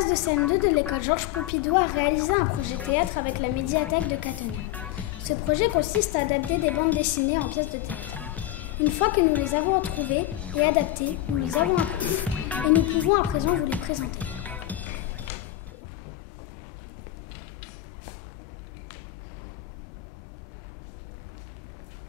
classe de CM2 de l'école Georges Pompidou a réalisé un projet théâtre avec la médiathèque de Cattenom. Ce projet consiste à adapter des bandes dessinées en pièces de théâtre. Une fois que nous les avons retrouvées et adaptées, nous les avons apprises et nous pouvons à présent vous les présenter.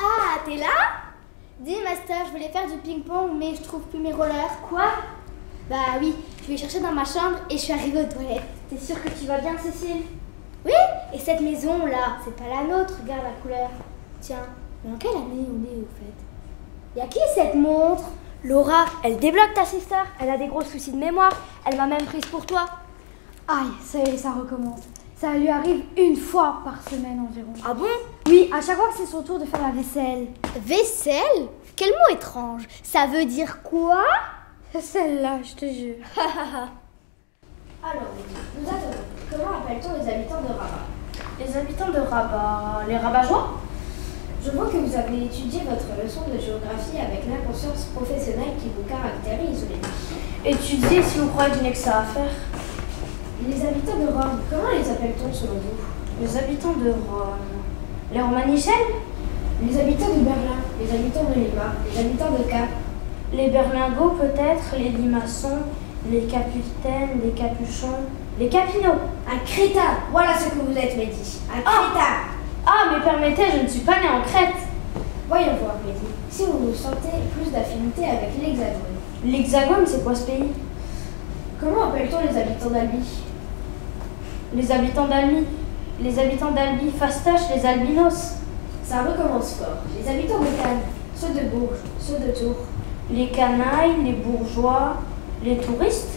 Ah, t'es là? Dis master, je voulais faire du ping-pong mais je trouve plus mes rollers. Quoi? Bah oui, je vais chercher dans ma chambre et je suis arrivée aux toilettes. T'es sûre que tu vas bien, Cécile? Oui, et cette maison là, c'est pas la nôtre, regarde la couleur. Tiens, mais en quelle année on est au fait? Y'a qui cette montre? Laura, elle débloque ta sister, elle a des gros soucis de mémoire, elle m'a même prise pour toi. Aïe, ça y est, ça recommence. Ça lui arrive une fois par semaine environ. Ah bon? Oui, à chaque fois que c'est son tour de faire la vaisselle. Vaisselle? Quel mot étrange. Ça veut dire quoi? Celle-là, je te jure. Alors, nous attendons. Comment appelle-t-on les habitants de Rabat? Les habitants de Rabat, les Rabat-joie? Je vois que vous avez étudié votre leçon de géographie avec l'inconscience professionnelle qui vous caractérise. Étudier si vous croyez que je n'ai que ça à faire. Les habitants de Rome, comment les appelle-t-on selon vous? Les habitants de Rome. Les Romanichels? Les habitants de Berlin, les habitants de Lima, les habitants de Cap. Les Berlingots peut-être, les Limaçons, les Capitaines, les Capuchons, les Capinots. Un crétin, voilà ce que vous êtes, Mehdi. Un crétin. Ah, mais permettez, je ne suis pas née en Crète. Voyons voir, Mehdi, si vous sentez plus d'affinité avec l'Hexagone. L'Hexagone, c'est quoi ce pays? Comment appelle-t-on les habitants d'Albi? Les habitants d'Albi. Les habitants d'Albi, fastoche, les albinos. Ça recommence fort. Les habitants de Cannes, ceux de Bourges, ceux de Tours. Les canailles, les bourgeois, les touristes.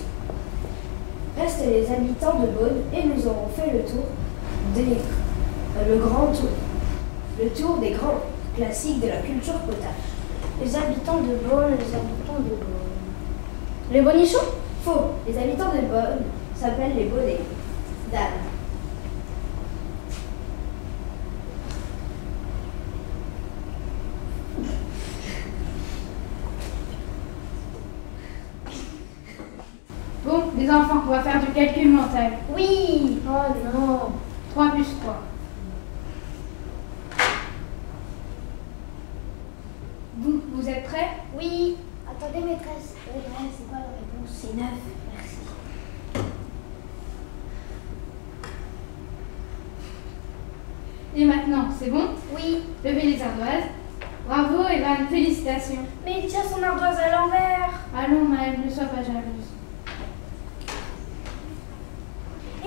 Restent les habitants de Beaune et nous aurons fait le tour le grand tour. Le tour des grands classiques de la culture potage. Les habitants de Beaune, les habitants de Beaune. Les bonichons? Faux. Les habitants de Beaune s'appellent les Bonnets. Dames. Bon, les enfants, on va faire du calcul mental. Oui. Oh non. 3 plus 3. Vous êtes prêts? Oui. Attendez, maîtresse. C'est quoi la réponse? C'est 9. Merci. Et maintenant, c'est bon? Oui. Levez les ardoises. Bravo, Evan, félicitations. Mais il tient son ardoise à l'envers. Allons, Maëlle, ne sois pas jalouse.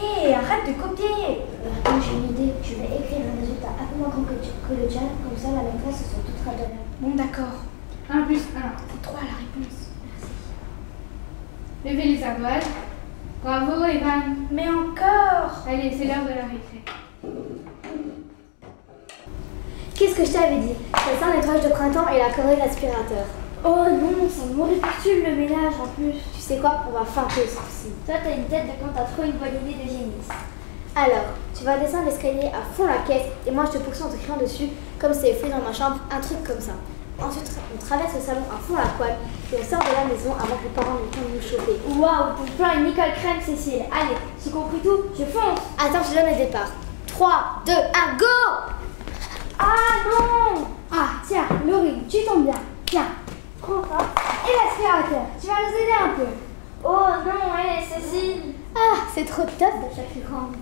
Hé, arrête de copier. Attends, j'ai une idée. Je vais écrire un résultat un peu moins grand que le tien. Comme ça, la maîtresse se doutera de rien. Bon, d'accord. 1 plus 1, c'est 3 la réponse. Merci. Levez les ardoises. Bravo, Evan. Mais encore. Allez, c'est l'heure de la récré. Qu'est-ce que je t'avais dit? Ça sent le nettoyage de printemps et la corée d'aspirateur. Oh non, ça me répercule le ménage en plus. Tu sais quoi? On va feinter ce coup-ci. Toi, t'as une tête de quand t'as trop une bonne idée de génie. Alors, tu vas descendre l'escalier à fond la caisse et moi je te poursuis en te criant dessus, comme c'est fait dans ma chambre, un truc comme ça. Ensuite, on traverse le salon à fond la poêle et on sort de la maison avant que les parents n'aient le temps de nous chauffer. Waouh, ton plan est nickel crème, Cécile. Allez, j'ai compris tout, je fonce. Attends, je te donne le départ. 3, 2, 1, go! Ah non! Ah, tiens, Laurie, tu tombes bien. Tiens, prends ça. Et l'aspirateur, tu vas nous aider un peu. Oh non, hé, Cécile. Ah, c'est trop top d'être la plus grande.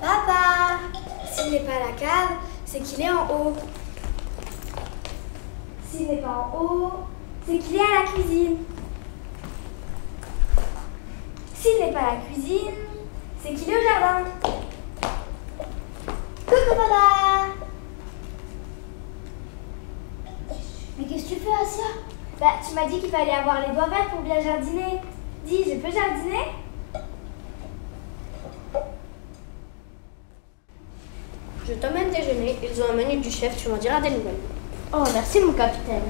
Papa, s'il n'est pas à la cave, c'est qu'il est en haut. S'il n'est pas en haut, c'est qu'il est à la cuisine. S'il n'est pas à la cuisine, c'est qu'il est au jardin. Coucou papa. Mais qu'est-ce que tu fais, Asia? Bah, tu m'as dit qu'il fallait avoir les doigts verts pour bien jardiner. Dis, je peux jardiner? Je t'emmène déjeuner, ils ont un menu du chef, tu m'en diras des nouvelles. Oh, merci mon capitaine.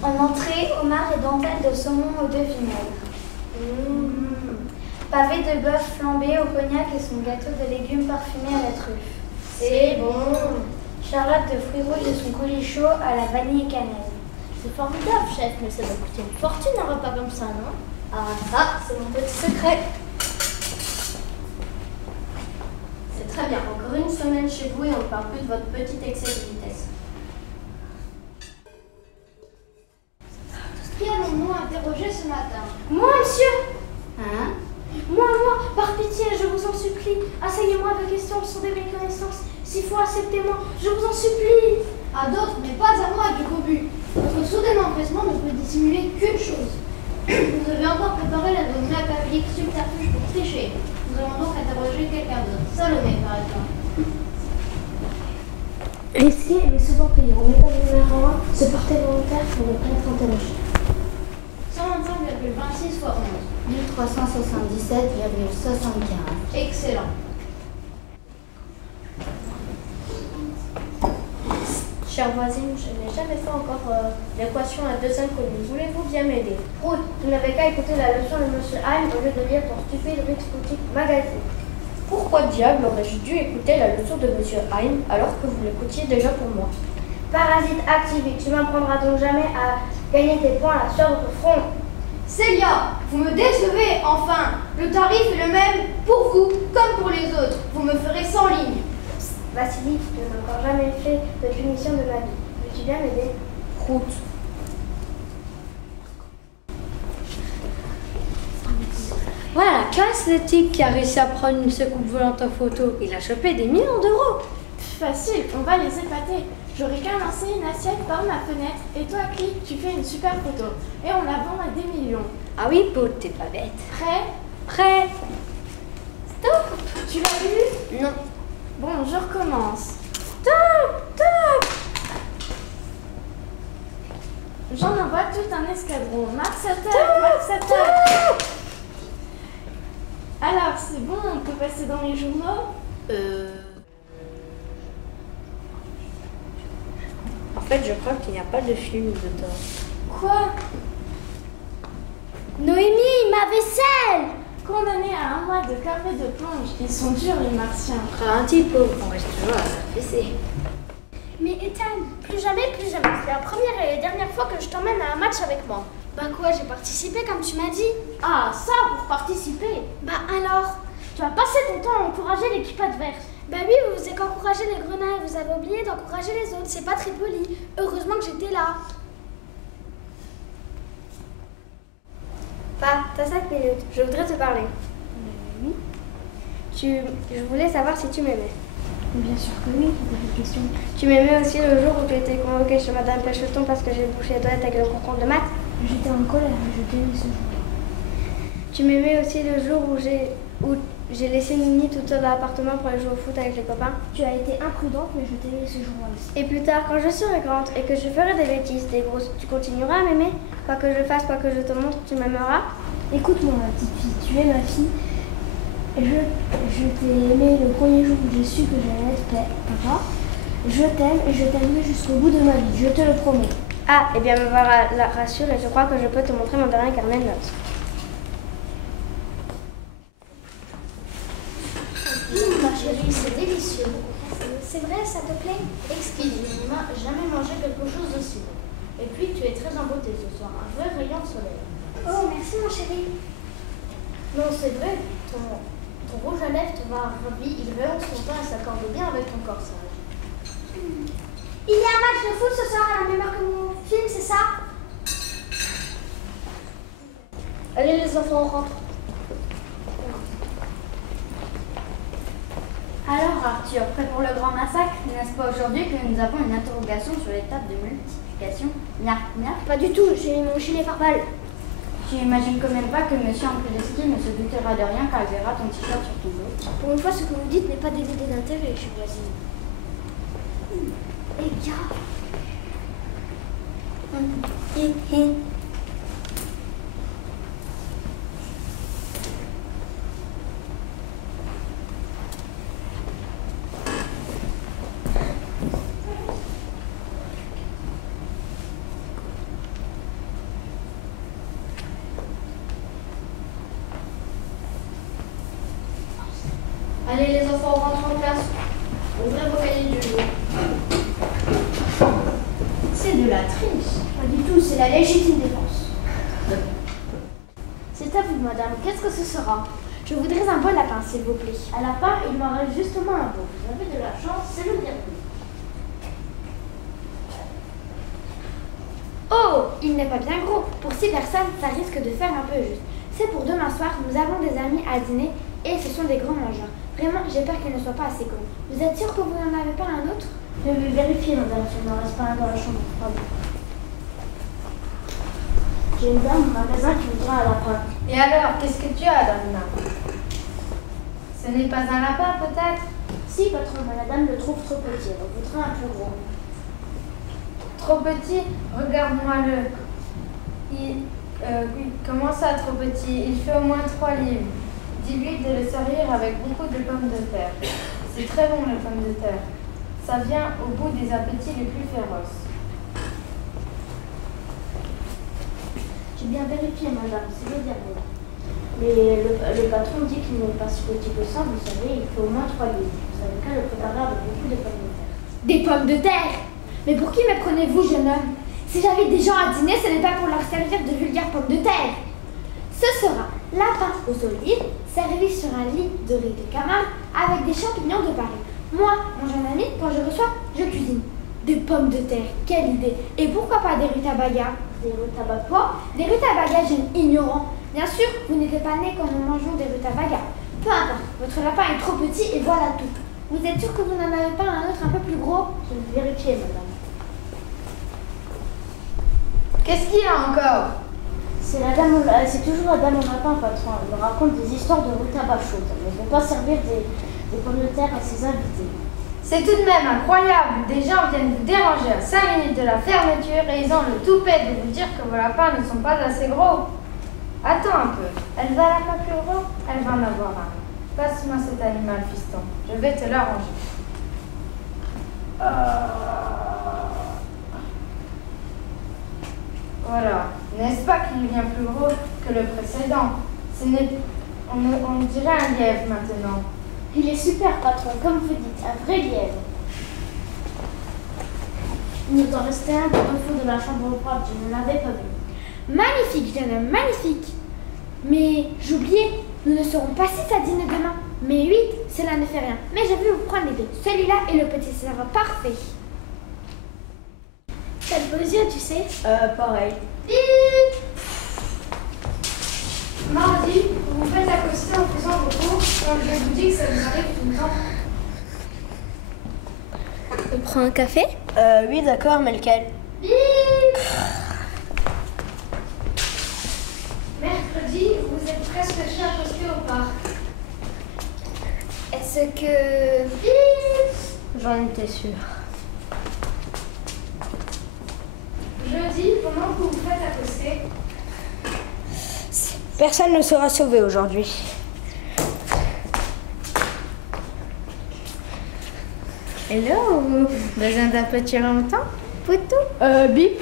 En entrée, homard et dentelle de saumon aux 2 vinaigres. Pavé de bœuf flambé au cognac et son gâteau de légumes parfumé à la truffe. C'est bon. Charlotte de fruits rouges et son coulis chaud à la vanille et cannelle. C'est formidable, chef, mais ça va coûter une fortune un repas comme ça, non? Ah, ça, c'est mon petit secret. C'est très bien. Encore une semaine chez vous et on ne parle plus de votre petit excès de vitesse. Qui allons-nous interroger ce matin? Moi, monsieur! Hein? Moi, par pitié, je vous en supplie, enseignez-moi vos questions sur des méconnaissances. S'il faut, acceptez-moi, je vous en supplie. À d'autres, mais pas à moi, du cobu. Votre soudain empressement ne peut dissimuler qu'une chose. Vous avez encore préparé la donnée machiavélique subterfuge pour tricher. Nous allons donc interroger quelqu'un d'autre. Salomé, par exemple. Risqué mais souvent payé. En méthode numéro 1, se porter volontaire pour ne pas être interrogé. 125,26 fois 11. 1377,75. Excellent. Chère voisine, je n'ai jamais fait encore l'équation à deux inconnues. Voulez-vous bien m'aider? Ruth, vous n'avez qu'à écouter la leçon de M. Heim au lieu de lire ton stupide Rikspolitik magazine. Pourquoi diable aurais-je dû écouter la leçon de M. Heim alors que vous l'écoutiez déjà pour moi? Parasite activique, tu m'apprendras donc jamais à gagner tes points à la sueur de ton front. Célia, vous me décevez, enfin. Le tarif est le même pour vous comme pour les autres. Vous me ferez 100 lignes. Vassili, je n'ai encore jamais fait de punition de ma vie. Veux-tu bien m'aider? Route. Voilà la classe, le type qui a réussi à prendre une secoupe volante en photo. Il a chopé des millions d'euros. Facile, on va les épater. J'aurais qu'à lancer une assiette par ma fenêtre et toi, clique, tu fais une super photo. Et on la vend à des millions. Ah oui, Paul, t'es pas bête. Prêt? Prêt? Stop! Tu l'as vu? Non. Bon, je recommence. Stop! J'en envoie tout un escadron. Mars attaque! Alors, c'est bon, on peut passer dans les journaux? En fait, je crois qu'il n'y a pas de film de Thor. Quoi? Noémie, ma vaisselle! Condamnés à 1 mois de café de plonge. Ils sont durs, les martiens. Un petit peu, on reste toujours à la fessée. Mais Ethan, plus jamais. C'est la première et dernière fois que je t'emmène à un match avec moi. Bah quoi, j'ai participé comme tu m'as dit. Ah, ça, pour participer. Bah alors? Tu as passé ton temps à encourager l'équipe adverse. Bah oui, vous faisiez qu'encourager les grenailles, vous avez oublié d'encourager les autres, c'est pas très poli. Heureusement que j'étais là. T'as 5 minutes, je voudrais te parler. Oui. Je voulais savoir si tu m'aimais. Bien sûr que oui, c'est une question. Tu m'aimais aussi le jour où tu étais convoquée chez Madame Pécheton parce que j'ai bouché les doigts avec le concours de maths. J'étais en colère, je t'ai eu ce jour. Tu m'aimais aussi le jour où j'ai laissé Nini toute seule dans l'appartement pour aller jouer au foot avec les copains. Tu as été imprudente, mais je t'ai eu ce jour-là aussi. Et plus tard, quand je serai grande et que je ferai des bêtises, des grosses, tu continueras à m'aimer. Quoi que je fasse, quoi que je te montre, tu m'aimeras. Écoute-moi, ma petite fille, tu es ma fille. Et je t'ai aimé le premier jour où j'ai su que j'allais être papa. Je t'aime et je t'aimerai jusqu'au bout de ma vie, je te le promets. Ah, eh bien me voilà la rassure et je crois que je peux te montrer mon dernier carnet de notes. Ma chérie, c'est délicieux. C'est vrai, ça te plaît? Exquis, je n'ai jamais mangé quelque chose d'aussi bon. Et puis, tu es très en beauté ce soir, un vrai rayon de soleil. Oh, merci mon chéri. Non, c'est vrai, ton rouge à lèvres te va ravi, il rehausse ton teint et s'accorde bien avec ton corsage. Il y a un match de foot ce soir à la même heure que mon film, c'est ça? Allez les enfants, on rentre. Alors Arthur, prêt pour le grand massacre? N'est-ce pas aujourd'hui que nous avons une interrogation sur l'étape de multiplication? Miar. Pas du tout, j'ai mis mon gilet pare-balles. Tu imagines quand même pas que monsieur Ampleski ne se doutera de rien quand il verra ton t-shirt sur ton dos? Pour une fois, ce que vous dites n'est pas dévidé d'intérêt, je suis voisine. Les gars. Allez les enfants, on rentre en classe. Ouvrez vos cahiers du jour. c'est de la triche. Pas du tout, c'est la légitime défense. C'est à vous, madame. Qu'est-ce que ce sera? Je voudrais un beau lapin, s'il vous plaît. À la part, il m'en reste justement un beau. Vous avez de la chance, c'est le dernier. Oh, il n'est pas bien gros. Pour 6 personnes, ça risque de faire un peu juste. C'est pour demain soir, nous avons des amis à dîner et ce sont des grands mangeurs. Vraiment, j'ai peur qu'ils ne soient pas assez gros. Vous êtes sûr que vous n'en avez pas un autre? Je vais vérifier, madame, s'il n'en reste pas un dans la chambre. Pardon. J'ai une dame au magasin qui voudra un lapin. Et alors, qu'est-ce que tu as dans le main? Ce n'est pas un lapin, peut-être? Si, patron, mais la dame le trouve trop petit. Elle voudra un plus gros. Trop petit? Regarde-moi-le. Oui, comment ça, trop petit? Il fait au moins 3 livres. Dis-lui de le servir avec beaucoup de pommes de terre. C'est très bon, les pommes de terre. Ça vient au bout des appétits les plus féroces. J'ai bien vérifié, madame, c'est le dernier. Mais le patron dit qu'il n'est pas si petit que ça, vous savez, il fait au moins 3 livres. Vous avez qu'à le préparer avec beaucoup de pommes de terre. Des pommes de terre? Mais pour qui me prenez-vous, jeune homme? Si j'avais des gens à dîner, ce n'est pas pour leur servir de vulgaires pommes de terre. Ce sera lapin aux olives, servi sur un lit de riz de Camargue avec des champignons de Paris. Moi, mon jeune ami, quand je reçois, je cuisine. Des pommes de terre, quelle idée! Et pourquoi pas des rutabagas? Des rutabagas quoi? Des rutabagas, jeune ignorant. Bien sûr, vous n'étiez pas né quand nous mangeons des rutabagas. Peu importe, votre lapin est trop petit et voilà tout. Vous êtes sûr que vous n'en avez pas un autre un peu plus gros? Je vais vérifier, madame. Qu'est-ce qu'il y a encore? C'est toujours la dame au lapin, patron. Elle me raconte des histoires de rutabagas chaudes. Elle ne veut pas servir des pommes de terre à ses invités. C'est tout de même incroyable. Des gens viennent vous déranger à 5 minutes de la fermeture et ils ont le toupet de vous dire que vos lapins ne sont pas assez gros. Attends un peu. Elle va un lapin plus gros? Elle va en avoir un. Passe-moi cet animal, fiston. Je vais te l'arranger. Voilà. N'est-ce pas qu'il est bien plus gros que le précédent? On dirait un lièvre maintenant. Il est super, patron, comme vous dites, un vrai lièvre. Il nous en restait un dans le fond de la chambre froide, je ne l'avais pas vu. Magnifique, jeune homme, magnifique. Mais j'oubliais, nous ne serons pas 6 à dîner demain, mais 8, cela ne fait rien. Mais je vais vous prendre les deux, celui-là et le petit, ça sera parfait. T'as de beaux yeux, tu sais. Pareil. Mardi, vous vous faites accoster en faisant vos cours, quand je vous dis que ça vous arrive tout le temps. On prend un café? Oui, d'accord, mais lequel? Mercredi, vous êtes presque fait accoster au parc. Est-ce que... J'en étais sûre. Jeudi, pendant que vous vous faites accoster, Personne ne sera sauvé aujourd'hui. Hello, besoin d'un petit longtemps? Poutou? Bip.